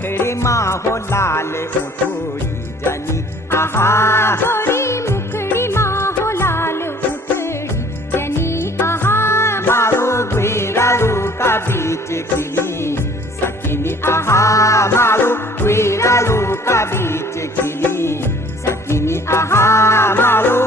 मुखड़ी माँ हो लाल उठोड़ी जनी आहा गोरी मुखड़ी माँ हो लाल उठड़ी जनी आहा मारो गुरारू का बीच खिली सकिनी आहा मारो गुरारू का बीच खिली सकिनी आहा मारो